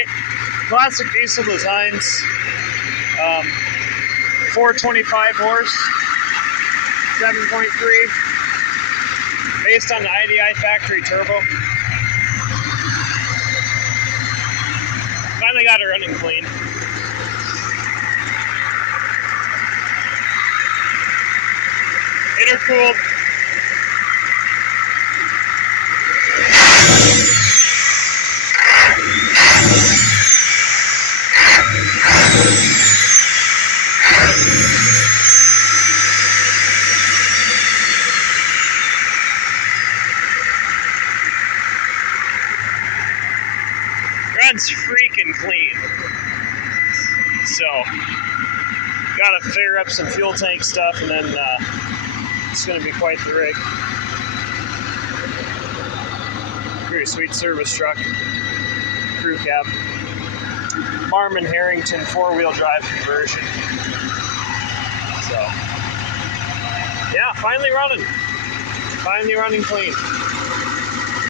right? Classic diesel designs. 425 horse, 7.3, based on the IDI factory turbo. Finally got it running clean. Intercooled. Runs freaking clean. So, gotta figure up some fuel tank stuff, and then it's gonna be quite the rig. Pretty sweet service truck, crew cab, Marmon-Harrington 4-wheel drive conversion. So, yeah, finally running clean.